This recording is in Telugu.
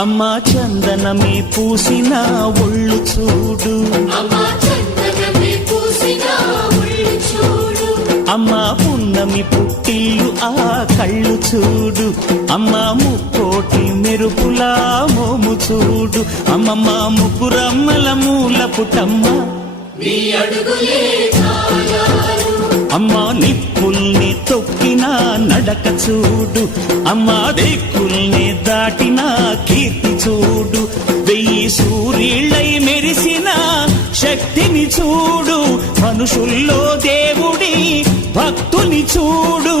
అమ్మా చందనమే పూసిన ఒళ్ళు చూడు, అమ్మా పున్నమి పుట్టిల్లు ఆ కళ్ళు చూడు, అమ్మా ముక్కోటి మెరుపులా మోము చూడు, అమ్మమ్మ ముగ్గురమ్మల మూల పుటమ్మ అమ్మా నిప్పుల్ని తొక్కిన నడక చూడు, అమ్మా దిక్కుల్ని దాటిన కీర్తి చూడు, 1000 సూర్యుళ్ళై మెరిసిన శక్తిని చూడు, మనుషుల్లో దేవుడి భక్తుని చూడు.